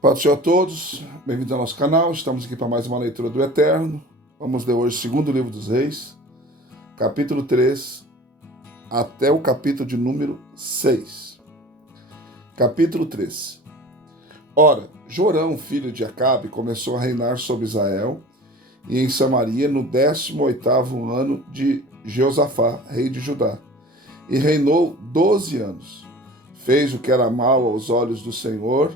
Paz do Senhor a todos, bem-vindos ao nosso canal. Estamos aqui para mais uma leitura do Eterno. Vamos ler hoje o segundo livro dos Reis, capítulo 3, até o capítulo de número 6. Capítulo 3. Ora, Jorão, filho de Acabe, começou a reinar sobre Israel e em Samaria no 18º ano de Jeosafá, rei de Judá, e reinou 12 anos. Fez o que era mal aos olhos do Senhor,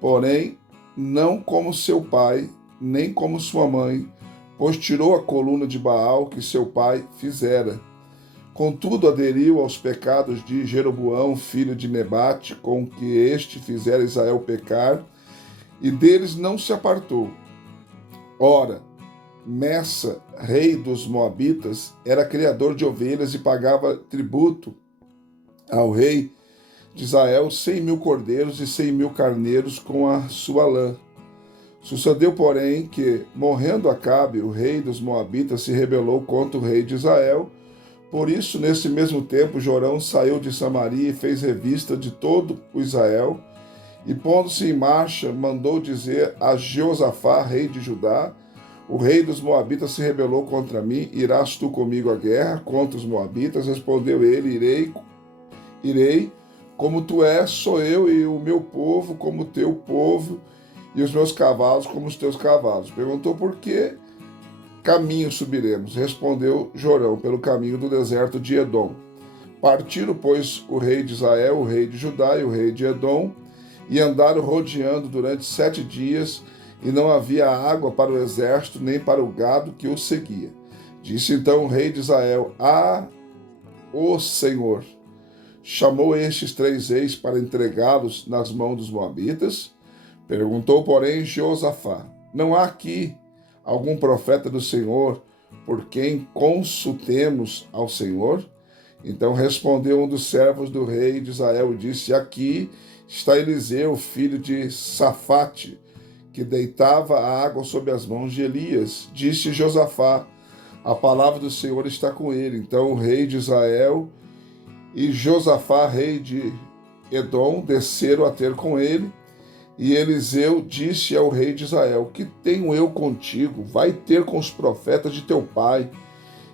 porém, não como seu pai, nem como sua mãe, pois tirou a coluna de Baal que seu pai fizera. Contudo, aderiu aos pecados de Jeroboão, filho de Nebate, com que este fizera Israel pecar, e deles não se apartou. Ora, Messa, rei dos Moabitas, era criador de ovelhas e pagava tributo ao rei de Israel 100.000 cordeiros e 100.000 carneiros com a sua lã. Sucedeu, porém, que, morrendo Acabe, o rei dos Moabitas, se rebelou contra o rei de Israel. Por isso, nesse mesmo tempo, Jorão saiu de Samaria e fez revista de todo o Israel, e, pondo-se em marcha, mandou dizer a Jeosafá, rei de Judá: o rei dos Moabitas se rebelou contra mim, irás tu comigo à guerra contra os Moabitas? Respondeu ele: irei. Como tu és, sou eu, e o meu povo como o teu povo, e os meus cavalos como os teus cavalos. Perguntou: por que caminho subiremos? Respondeu Jorão: pelo caminho do deserto de Edom. Partiram, pois, o rei de Israel, o rei de Judá e o rei de Edom, e andaram rodeando durante 7 dias, e não havia água para o exército, nem para o gado que o seguia. Disse então o rei de Israel: o Senhor chamou estes 3 reis para entregá-los nas mãos dos moabitas? Perguntou, porém, Jeosafá: não há aqui algum profeta do Senhor por quem consultemos ao Senhor? Então respondeu um dos servos do rei de Israel e disse: aqui está Eliseu, filho de Safate, que deitava a água sob as mãos de Elias. Disse Josafá: a palavra do Senhor está com ele. Então o rei de Israel e Josafá, rei de Edom, desceram a ter com ele. E Eliseu disse ao rei de Israel: que tenho eu contigo? Vai ter com os profetas de teu pai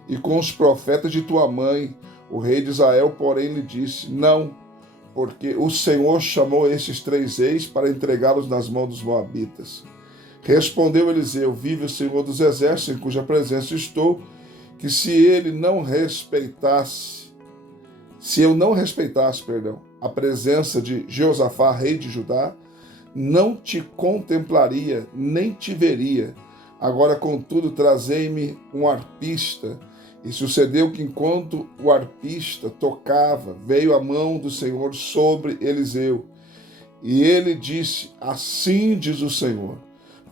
e com os profetas de tua mãe. O rei de Israel, porém, lhe disse: não, porque o Senhor chamou esses 3 reis para entregá-los nas mãos dos moabitas. Respondeu Eliseu: vive o Senhor dos exércitos, em cuja presença estou, que se eu não respeitasse, a presença de Jeosafá, rei de Judá, não te contemplaria, nem te veria. Agora, contudo, trazei-me um arpista. E sucedeu que, enquanto o arpista tocava, veio a mão do Senhor sobre Eliseu. E ele disse: assim diz o Senhor: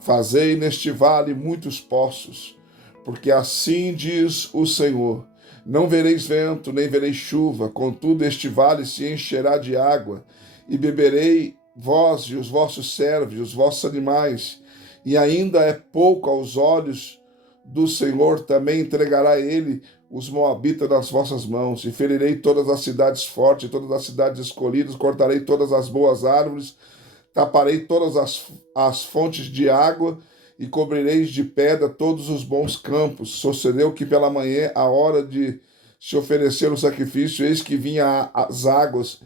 fazei neste vale muitos poços, porque assim diz o Senhor: não vereis vento, nem vereis chuva, contudo este vale se encherá de água, e beberei vós e os vossos servos e os vossos animais, e ainda é pouco aos olhos do Senhor, também entregará ele os moabitas nas vossas mãos, e ferirei todas as cidades fortes, todas as cidades escolhidas, cortarei todas as boas árvores, taparei todas as fontes de água, e cobrireis de pedra todos os bons campos. Sucedeu que pela manhã, à hora de se oferecer o sacrifício, eis que vinha as águas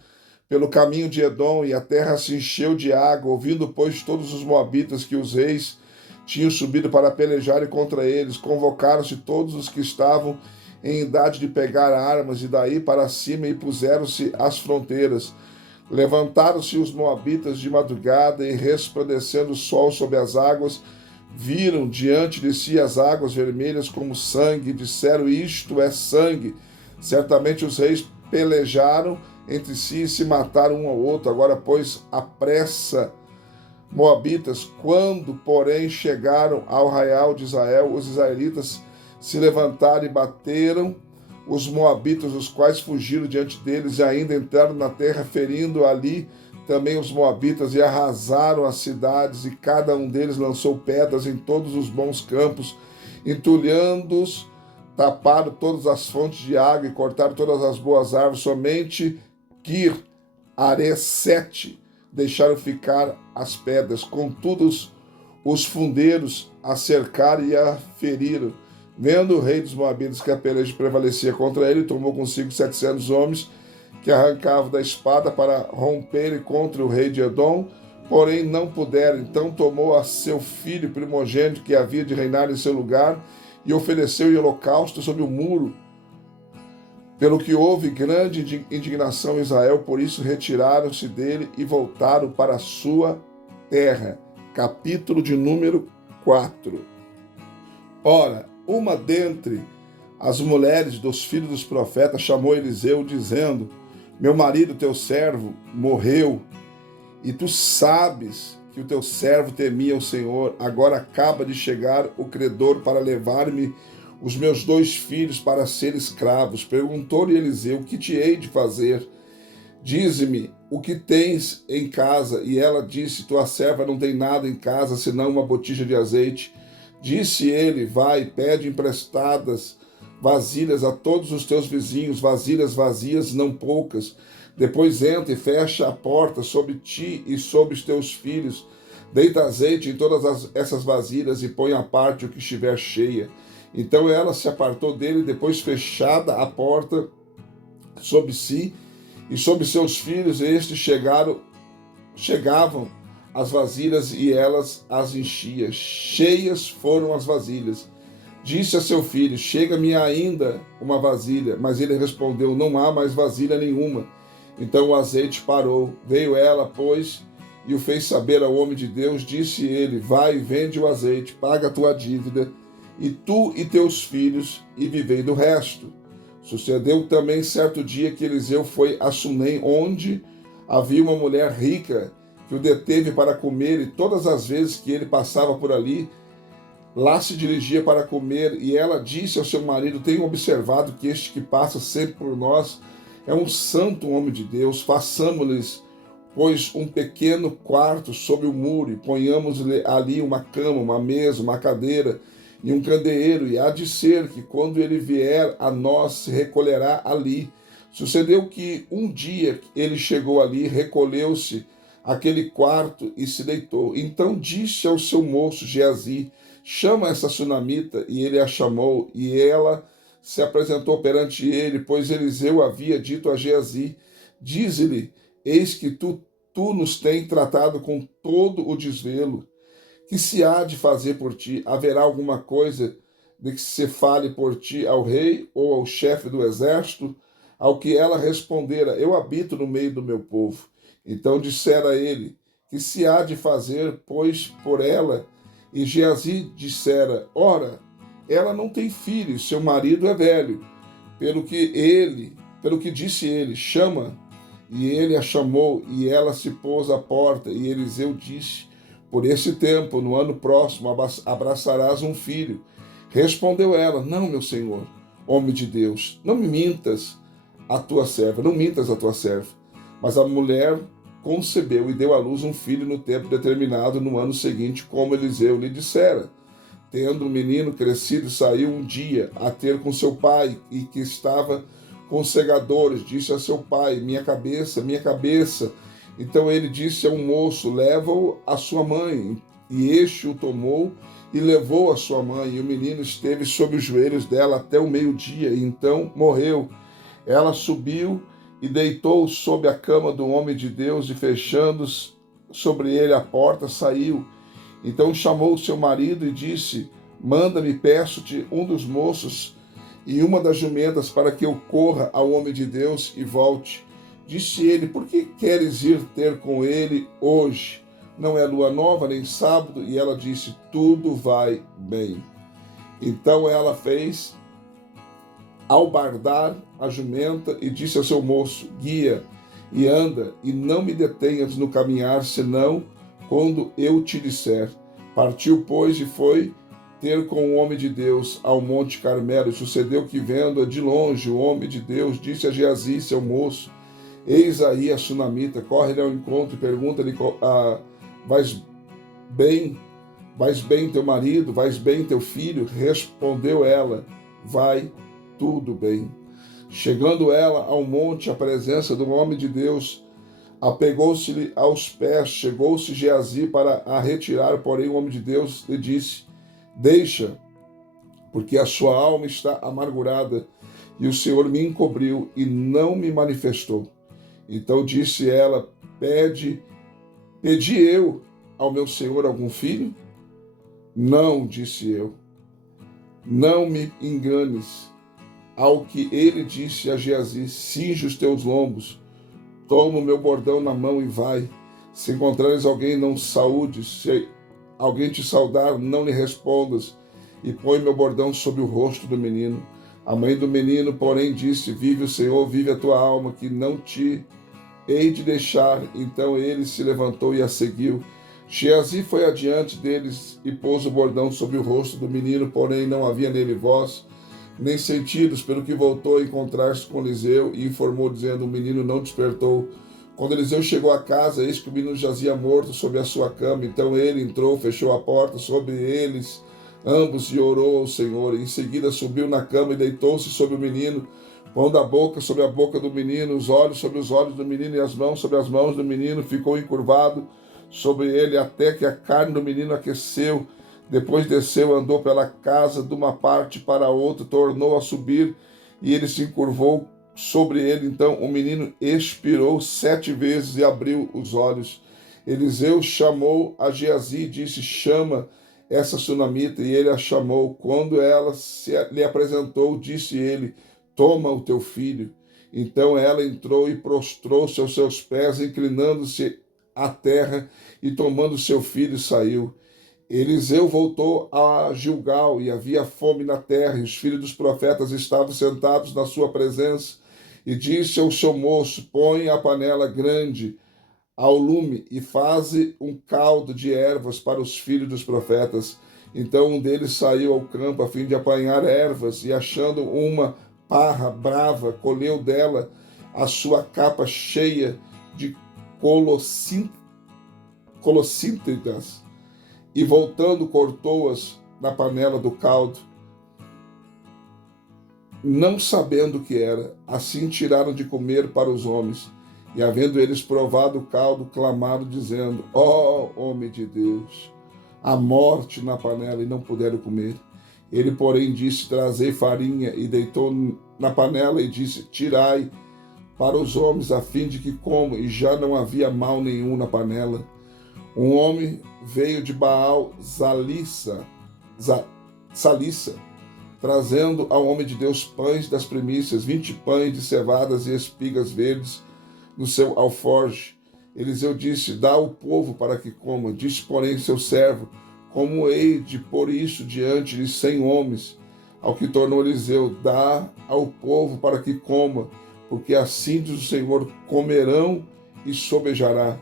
pelo caminho de Edom, e a terra se encheu de água. Ouvindo, pois, todos os moabitas que os reis tinham subido para pelejar contra eles, convocaram-se todos os que estavam em idade de pegar armas, e daí para cima, e puseram-se às fronteiras. Levantaram-se os moabitas de madrugada, e resplandecendo o sol sobre as águas, viram diante de si as águas vermelhas como sangue, e disseram: isto é sangue. Certamente os reis pelejaram entre si e se mataram um ao outro. Agora, pois, apressa, moabitas. Quando, porém, chegaram ao arraial de Israel, os israelitas se levantaram e bateram os moabitas, os quais fugiram diante deles, e ainda entraram na terra, ferindo ali também os moabitas, e arrasaram as cidades, e cada um deles lançou pedras em todos os bons campos, entulhando-os, taparam todas as fontes de água e cortaram todas as boas árvores. Somente Kir Haresete deixaram ficar as pedras. Contudo, os fundeiros a cercaram e a feriram. Vendo o rei dos Moabitas que a peleja prevalecia contra ele, tomou consigo 700 homens que arrancavam da espada para romperem contra o rei de Edom, porém não puderam. Então tomou a seu filho primogênito, que havia de reinar em seu lugar, e ofereceu em holocausto sobre o muro, pelo que houve grande indignação em Israel. Por isso retiraram-se dele e voltaram para a sua terra. Capítulo de número 4. Ora, uma dentre as mulheres dos filhos dos profetas chamou Eliseu, dizendo: meu marido, teu servo, morreu, e tu sabes que o teu servo temia o Senhor. Agora acaba de chegar o credor para levar-me os meus 2 filhos para serem escravos. Perguntou-lhe Eliseu: o que te hei de fazer? Dize-me o que tens em casa. E ela disse: tua serva não tem nada em casa, senão uma botija de azeite. Disse ele: vai, pede emprestadas vasilhas a todos os teus vizinhos, vasilhas vazias, não poucas. Depois entra e fecha a porta sobre ti e sobre os teus filhos. Deita azeite em todas essas vasilhas e põe à parte o que estiver cheia. Então ela se apartou dele, depois fechada a porta sobre si e sobre seus filhos, estes chegavam as vasilhas e elas as enchia. Cheias foram as vasilhas. Disse a seu filho: chega-me ainda uma vasilha. Mas ele respondeu: não há mais vasilha nenhuma. Então o azeite parou. Veio ela, pois, e o fez saber ao homem de Deus. Disse ele: vai, vende o azeite, paga a tua dívida, e tu e teus filhos, e vivei do resto. Sucedeu também certo dia que Eliseu foi a Sunem, onde havia uma mulher rica que o deteve para comer, e todas as vezes que ele passava por ali, lá se dirigia para comer. E ela disse ao seu marido: tenho observado que este que passa sempre por nós é um santo homem de Deus. Façamos-lhes, pois, um pequeno quarto sobre o muro, e ponhamos-lhe ali uma cama, uma mesa, uma cadeira e um candeeiro, e há de ser que, quando ele vier a nós, se recolherá ali. Sucedeu que um dia ele chegou ali, recolheu-se àquele quarto e se deitou. Então disse ao seu moço Geazi: chama essa sunamita. E ele a chamou, e ela se apresentou perante ele, pois Eliseu havia dito a Geazi: dize-lhe, eis que tu nos tens tratado com todo o desvelo. Que se há de fazer por ti? Haverá alguma coisa de que se fale por ti ao rei ou ao chefe do exército? Ao que ela respondera: eu habito no meio do meu povo. Então dissera ele: que se há de fazer, pois, por ela? E Geazi dissera: ora, ela não tem filhos, seu marido é velho. Pelo que disse ele: chama. E ele a chamou, e ela se pôs à porta. E Eliseu disse: por esse tempo, no ano próximo, abraçarás um filho. Respondeu ela: não, meu senhor, homem de Deus, não mintas a tua serva. Mas a mulher concebeu e deu à luz um filho no tempo determinado, no ano seguinte, como Eliseu lhe dissera. Tendo o menino crescido, saiu um dia a ter com seu pai, e que estava com segadores. Disse a seu pai: minha cabeça, minha cabeça. Então ele disse a um moço: leva-o à sua mãe. E este o tomou e levou a sua mãe. E o menino esteve sob os joelhos dela até o meio-dia, e então morreu. Ela subiu e deitou sob a cama do homem de Deus, e fechando sobre ele a porta, saiu. Então chamou seu marido e disse: manda-me, peço-te, um dos moços e uma das jumentas, para que eu corra ao homem de Deus e volte. Disse ele: por que queres ir ter com ele hoje? Não é lua nova, nem sábado. E ela disse: tudo vai bem. Então ela fez albardar a jumenta e disse ao seu moço: guia e anda, e não me detenhas no caminhar, senão quando eu te disser. Partiu, pois, e foi ter com o homem de Deus ao Monte Carmelo. E sucedeu que, vendo-a de longe, o homem de Deus disse a Geazi, seu moço: eis aí a sunamita. Corre-lhe ao encontro e pergunta-lhe: vais bem teu marido? Vais bem teu filho? Respondeu ela: vai tudo bem. Chegando ela ao monte, à presença do homem de Deus, apegou-se-lhe aos pés, chegou-se Geazi para a retirar, porém o homem de Deus lhe disse: deixa, porque a sua alma está amargurada, e o Senhor me encobriu e não me manifestou. Então disse ela: pedi eu ao meu senhor algum filho? Não, disse eu. Não me enganes. Ao que ele disse a Geazi: cinge os teus lombos, toma o meu bordão na mão e vai. Se encontrares alguém, não saúdes. Se alguém te saudar, não lhe respondas. E põe meu bordão sobre o rosto do menino. A mãe do menino, porém, disse: vive o Senhor, vive a tua alma, que não te hei de deixar. Então ele se levantou e a seguiu. Geazi foi adiante deles e pôs o bordão sobre o rosto do menino, porém não havia nele voz, nem sentidos, pelo que voltou a encontrar-se com Eliseu e informou, dizendo: o menino não despertou. Quando Eliseu chegou à casa, eis que o menino jazia morto sobre a sua cama. Então ele entrou, fechou a porta sobre eles ambos e orou ao Senhor. Em seguida subiu na cama e deitou-se sobre o menino, pondo a boca sobre a boca do menino, os olhos sobre os olhos do menino e as mãos sobre as mãos do menino. Ficou encurvado sobre ele até que a carne do menino aqueceu. Depois desceu, andou pela casa de uma parte para a outra, tornou a subir e ele se encurvou sobre ele. Então o menino expirou 7 vezes e abriu os olhos. Eliseu chamou a Geazi e disse: chama essa sunamita. E ele a chamou. Quando ela lhe apresentou, disse ele: toma o teu filho. Então ela entrou e prostrou-se aos seus pés, inclinando-se à terra, e tomando seu filho saiu. Eliseu voltou a Gilgal, e havia fome na terra, e os filhos dos profetas estavam sentados na sua presença. E disse ao seu moço: põe a panela grande ao lume e faze um caldo de ervas para os filhos dos profetas. Então um deles saiu ao campo a fim de apanhar ervas, e achando uma parra brava, colheu dela a sua capa cheia de colossíntidas, e voltando cortou-as na panela do caldo, não sabendo o que era. Assim tiraram de comer para os homens. E havendo eles provado o caldo, clamaram, dizendo: ó homem de Deus, a morte na panela, e não puderam comer. Ele, porém, disse: trazei farinha, e deitou na panela, e disse: tirai para os homens, a fim de que comam. E já não havia mal nenhum na panela. Um homem veio de Baal Salissa, trazendo ao homem de Deus pães das primícias, 20 pães de cevadas e espigas verdes no seu alforje. Eliseu disse: dá ao povo para que coma. Disse, porém, seu servo: como hei de pôr isso diante de 100 homens? Ao que tornou Eliseu: dá ao povo para que coma, porque assim diz o Senhor: comerão e sobejará.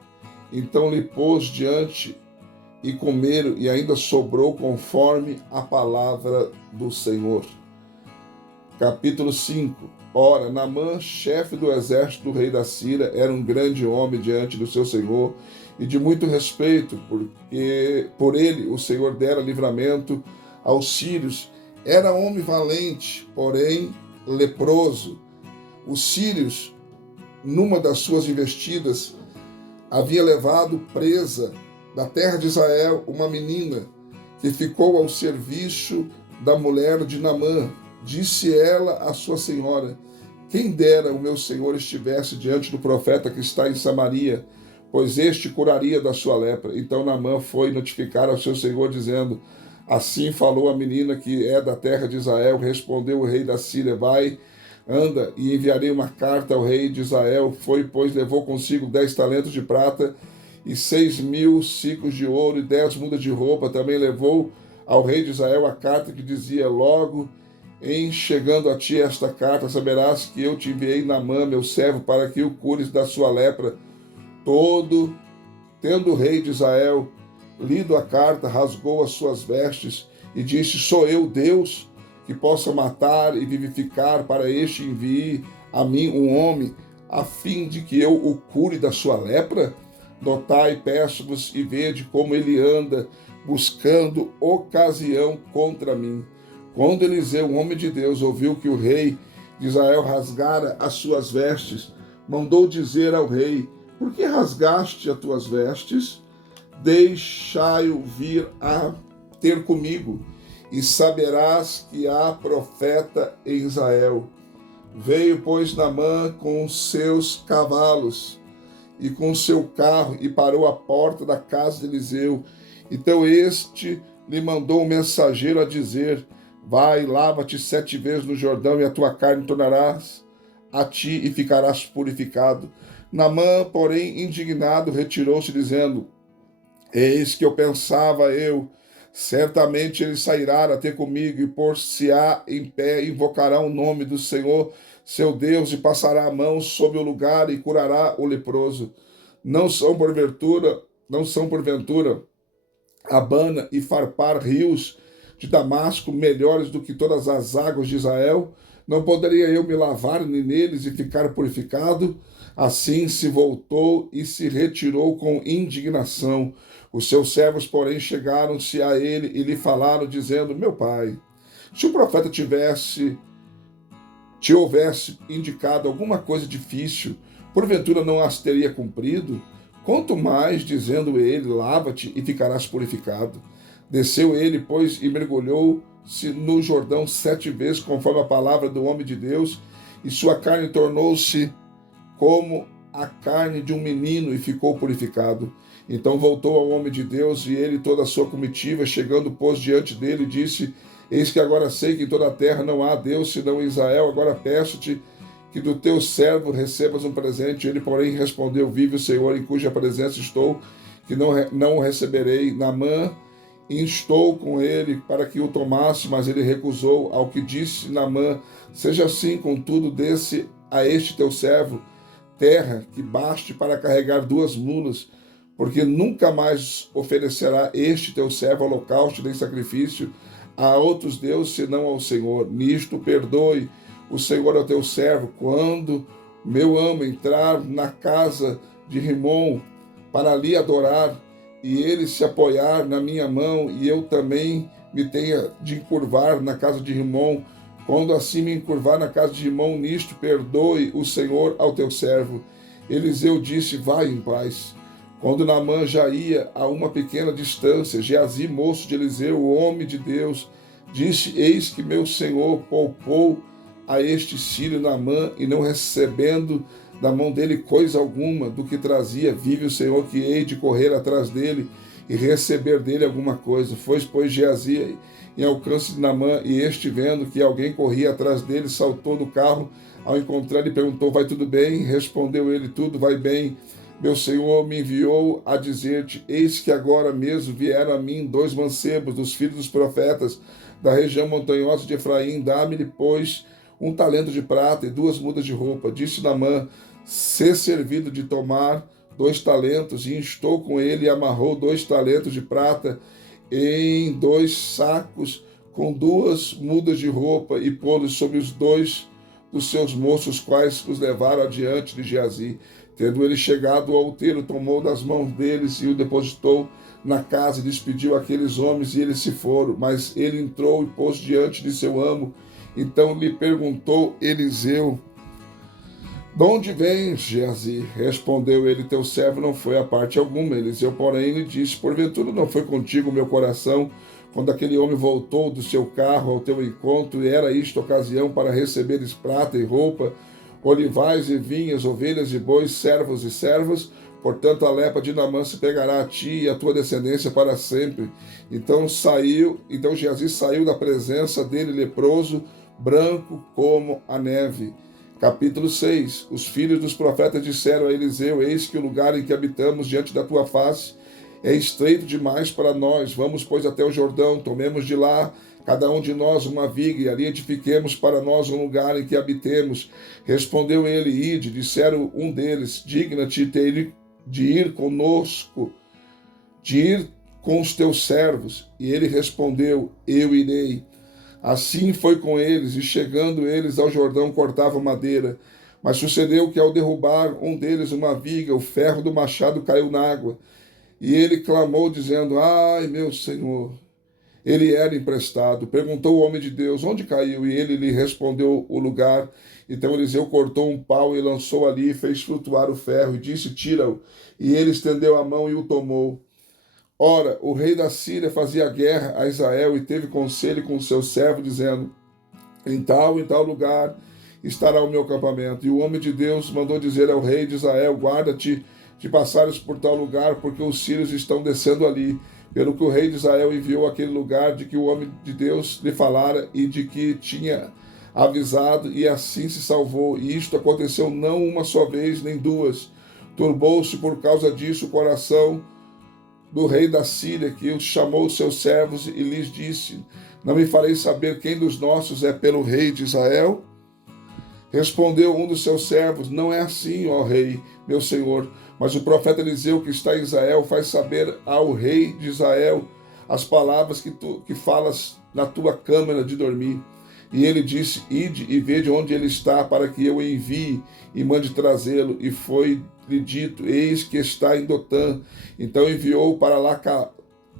Então lhe pôs diante e comeram, e ainda sobrou conforme a palavra do Senhor. Capítulo 5. Ora, Naamã, chefe do exército do rei da Síria, era um grande homem diante do seu senhor e de muito respeito, porque por ele o Senhor dera livramento aos sírios. Era homem valente, porém leproso. Os sírios, numa das suas investidas, havia levado presa da terra de Israel uma menina que ficou ao serviço da mulher de Naamã. Disse ela à sua senhora: quem dera o meu senhor estivesse diante do profeta que está em Samaria, pois este curaria da sua lepra. Então Naamã foi notificar ao seu senhor, dizendo: assim falou a menina que é da terra de Israel. Respondeu o rei da Síria: vai, anda, e enviarei uma carta ao rei de Israel. Foi, pois, levou consigo 10 talentos de prata e 6.000 sicos de ouro e 10 mudas de roupa. Também levou ao rei de Israel a carta que dizia: logo em chegando a ti esta carta, saberás que eu te enviei Naamã, meu servo, para que o cures da sua lepra. Tendo o rei de Israel lido a carta, rasgou as suas vestes e disse: sou eu Deus que possa matar e vivificar? Para este envie a mim um homem, a fim de que eu o cure da sua lepra? Notai, peço-vos, e vede como ele anda, buscando ocasião contra mim. Quando Eliseu, um homem de Deus, ouviu que o rei de Israel rasgara as suas vestes, mandou dizer ao rei: por que rasgaste as tuas vestes? Deixai-o vir a ter comigo, e saberás que há profeta em Israel. Veio, pois, Naamã com seus cavalos e com seu carro, e parou à porta da casa de Eliseu. Então este lhe mandou um mensageiro a dizer: vai, lava-te 7 vezes no Jordão, e a tua carne tornarás a ti, e ficarás purificado. Naamã, porém, indignado, retirou-se, dizendo: eis que eu pensava certamente ele sairá a ter comigo, e por-se-á em pé, invocará o nome do Senhor, seu Deus, e passará a mão sobre o lugar, e curará o leproso. Não são porventura Abana e Farpar, rios de Damasco, melhores do que todas as águas de Israel? Não poderia eu me lavar neles e ficar purificado? Assim se voltou e se retirou com indignação. Os seus servos, porém, chegaram-se a ele e lhe falaram, dizendo: meu pai, se o profeta te houvesse indicado alguma coisa difícil, porventura não as teria cumprido? Quanto mais, dizendo ele: lava-te e ficarás purificado. Desceu ele, pois, e mergulhou-se no Jordão 7 vezes, conforme a palavra do homem de Deus, e sua carne tornou-se como a carne de um menino, e ficou purificado. Então voltou ao homem de Deus, e ele e toda a sua comitiva, chegando, pôs diante dele, e disse: eis que agora sei que em toda a terra não há Deus senão em Israel. Agora peço-te que do teu servo recebas um presente. Ele, porém, respondeu: vive o Senhor, em cuja presença estou, que não o receberei. Naamã instou com ele para que o tomasse, mas ele recusou. Ao que disse Naamã: seja assim, contudo, desce a este teu servo terra que baste para carregar 2 mulas, porque nunca mais oferecerá este teu servo holocausto nem sacrifício a outros deuses senão ao Senhor. Nisto perdoe o Senhor ao teu servo, quando meu amo entrar na casa de Rimom para ali adorar, e ele se apoiar na minha mão, e eu também me tenha de encurvar na casa de Rimom. Quando assim me encurvar na casa de Rimom, nisto perdoe o Senhor ao teu servo. Eliseu disse: vai em paz. Quando Naamã já ia a uma pequena distância, Geazi, moço de Eliseu, o homem de Deus, disse: eis que meu senhor poupou a este sírio Naamã, e não recebendo da mão dele coisa alguma do que trazia, vive o Senhor que hei de correr atrás dele e receber dele alguma coisa. Foi, pois, Geazi em alcance de Naamã, e este, vendo que alguém corria atrás dele, saltou do carro. Ao encontrar, ele perguntou: vai tudo bem? Respondeu ele: tudo vai bem. Meu Senhor me enviou a dizer-te: eis que agora mesmo vieram a mim 2 mancebos dos filhos dos profetas da região montanhosa de Efraim. Dá-me, pois, 1 talento de prata e 2 mudas de roupa. Disse Naamã: ser servido de tomar 2 talentos, e instou com ele e amarrou 2 talentos de prata em 2 sacos com 2 mudas de roupa, e pô-los sobre os 2 dos seus moços, quais os levaram adiante de Geazi. Tendo ele chegado ao outeiro, tomou das mãos deles e o depositou na casa, e despediu aqueles homens, e eles se foram. Mas ele entrou e pôs diante de seu amo. Então lhe perguntou Eliseu: de onde vens, Geazi? Respondeu ele: teu servo não foi a parte alguma. Eliseu, porém, lhe disse: porventura não foi contigo o meu coração, quando aquele homem voltou do seu carro ao teu encontro, e era isto ocasião para receberes prata e roupa, olivais e vinhas, ovelhas e bois, servos e servas? Portanto, a lepra de Naamã se pegará a ti e a tua descendência para sempre. Então Geazi saiu da presença dele leproso, branco como a neve. Capítulo 6. Os filhos dos profetas disseram a Eliseu: eis que o lugar em que habitamos diante da tua face é estreito demais para nós. Vamos, pois, até o Jordão, tomemos de lá cada um de nós uma viga, e ali edifiquemos para nós um lugar em que habitemos. Respondeu ele: ide. Disseram um deles: digna-te de ir conosco, de ir com os teus servos. E ele respondeu: eu irei. Assim foi com eles, e chegando eles ao Jordão, cortavam madeira. Mas sucedeu que, ao derrubar um deles uma viga, o ferro do machado caiu na água. E ele clamou, dizendo: ai, meu Senhor, ele era emprestado. Perguntou o homem de Deus, onde caiu? E ele lhe respondeu o lugar. Então Eliseu cortou um pau e lançou ali, fez flutuar o ferro e disse, tira-o. E ele estendeu a mão e o tomou. Ora, o rei da Síria fazia guerra a Israel e teve conselho com o seu servo, dizendo, em tal lugar estará o meu acampamento. E o homem de Deus mandou dizer ao rei de Israel, guarda-te de passares por tal lugar, porque os sírios estão descendo ali. Pelo que o rei de Israel enviou aquele lugar de que o homem de Deus lhe falara e de que tinha avisado, e assim se salvou. E isto aconteceu não uma só vez, nem duas. Turbou-se por causa disso o coração do rei da Síria, que os chamou os seus servos e lhes disse, não me farei saber quem dos nossos é pelo rei de Israel? Respondeu um dos seus servos, não é assim, ó rei, meu senhor, mas o profeta Eliseu que está em Israel faz saber ao rei de Israel as palavras que falas na tua câmara de dormir. E ele disse, ide e vede onde ele está, para que eu o envie e mande trazê-lo. E foi-lhe dito, eis que está em Dotã. Então enviou para lá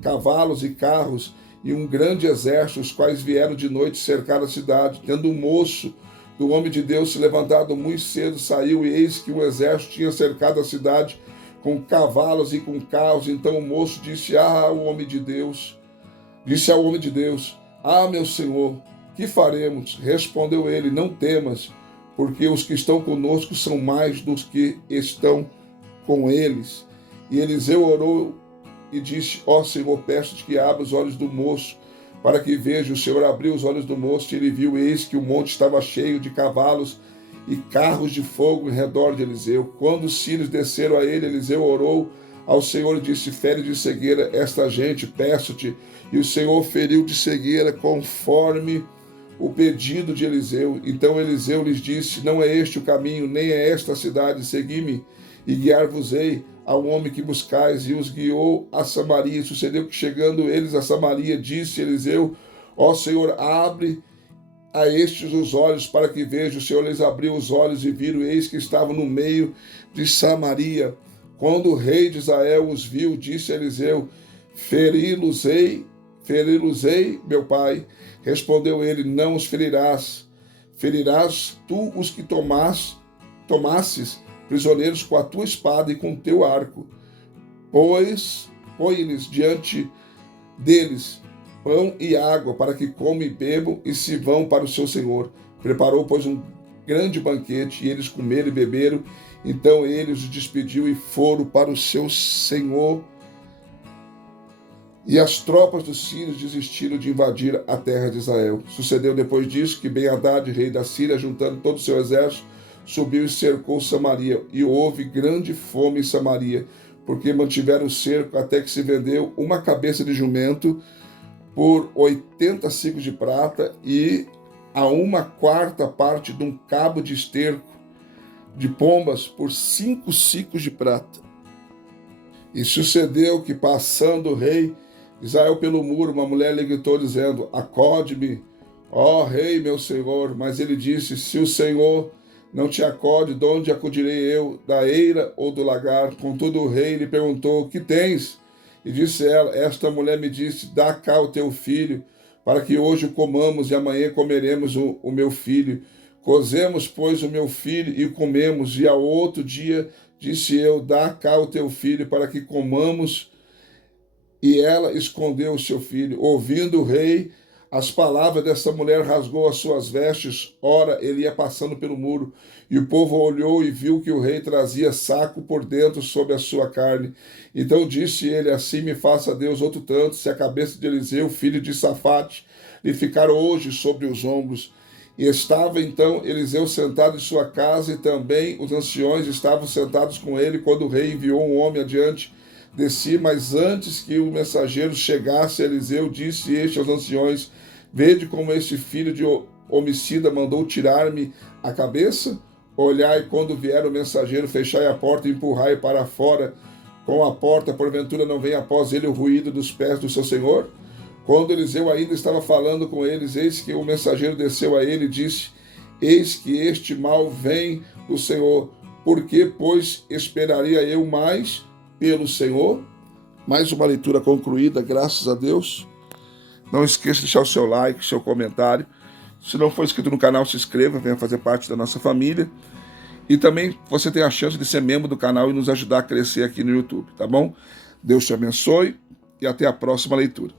cavalos e carros e um grande exército, os quais vieram de noite cercar a cidade. Tendo um moço do homem de Deus se levantado muito cedo, saiu, e eis que o exército tinha cercado a cidade com cavalos e com carros. Então o moço disse ao homem de Deus, meu senhor, que faremos? Respondeu ele, não temas, porque os que estão conosco são mais dos que estão com eles. E Eliseu orou e disse, ó Senhor, peço-te que abra os olhos do moço, para que veja. O Senhor abriu os olhos do moço, e ele viu, eis que o monte estava cheio de cavalos e carros de fogo em redor de Eliseu. Quando os sírios desceram a ele, Eliseu orou ao Senhor e disse, fere de cegueira esta gente, peço-te. E o Senhor feriu de cegueira conforme o pedido de Eliseu. Então Eliseu lhes disse, não é este o caminho, nem é esta a cidade, segui-me e guiar-vos-ei ao homem que buscais. E os guiou a Samaria. Sucedeu que, chegando eles a Samaria, disse Eliseu, ó Senhor, abre a estes os olhos para que vejam. O Senhor lhes abriu os olhos e viram, eis que estavam no meio de Samaria. Quando o rei de Israel os viu, disse Eliseu, feri-los-ei, meu pai. Respondeu ele, não os ferirás. Ferirás tu os que tomasses prisioneiros com a tua espada e com o teu arco. Pois põe-lhes diante deles pão e água, para que comam e bebam e se vão para o seu senhor. Preparou, pois, um grande banquete, e eles comeram e beberam. Então ele os despediu e foram para o seu senhor. E as tropas dos sírios desistiram de invadir a terra de Israel. Sucedeu depois disso que Ben-Hadad, rei da Síria, juntando todo o seu exército, subiu e cercou Samaria. E houve grande fome em Samaria, porque mantiveram o cerco até que se vendeu uma cabeça de jumento por 80 ciclos de prata e a 1/4 parte de um cabo de esterco de pombas por 5 ciclos de prata. E sucedeu que, passando o rei Israel pelo muro, uma mulher lhe gritou, dizendo, acode-me, ó rei, meu senhor. Mas ele disse, se o Senhor não te acode, de onde acudirei eu, da eira ou do lagar? Contudo o rei lhe perguntou, que tens? E disse ela, esta mulher me disse, dá cá o teu filho, para que hoje o comamos e amanhã comeremos o meu filho. Cozemos, pois, o meu filho e comemos. E ao outro dia disse eu, dá cá o teu filho, para que comamos. E ela escondeu o seu filho. Ouvindo o rei as palavras dessa mulher, rasgou as suas vestes. Ora, ele ia passando pelo muro, e o povo olhou e viu que o rei trazia saco por dentro sobre a sua carne. Então disse ele, assim me faça Deus outro tanto, se a cabeça de Eliseu, filho de Safate, lhe ficar hoje sobre os ombros. E estava então Eliseu sentado em sua casa, e também os anciões estavam sentados com ele, quando o rei enviou um homem adiante de si. Mas antes que o mensageiro chegasse, Eliseu disse este aos anciões, vede como este filho de homicida mandou tirar-me a cabeça? Olhai, quando vier o mensageiro, fechai a porta e empurrai para fora com a porta, porventura não vem após ele o ruído dos pés do seu senhor? Quando Eliseu ainda estava falando com eles, eis que o mensageiro desceu a ele e disse, eis que este mal vem do Senhor, por que, pois, esperaria eu mais pelo Senhor? Mais uma leitura concluída, graças a Deus. Não esqueça de deixar o seu like, seu comentário. Se não for inscrito no canal, se inscreva, venha fazer parte da nossa família. E também você tem a chance de ser membro do canal e nos ajudar a crescer aqui no YouTube, tá bom? Deus te abençoe e até a próxima leitura.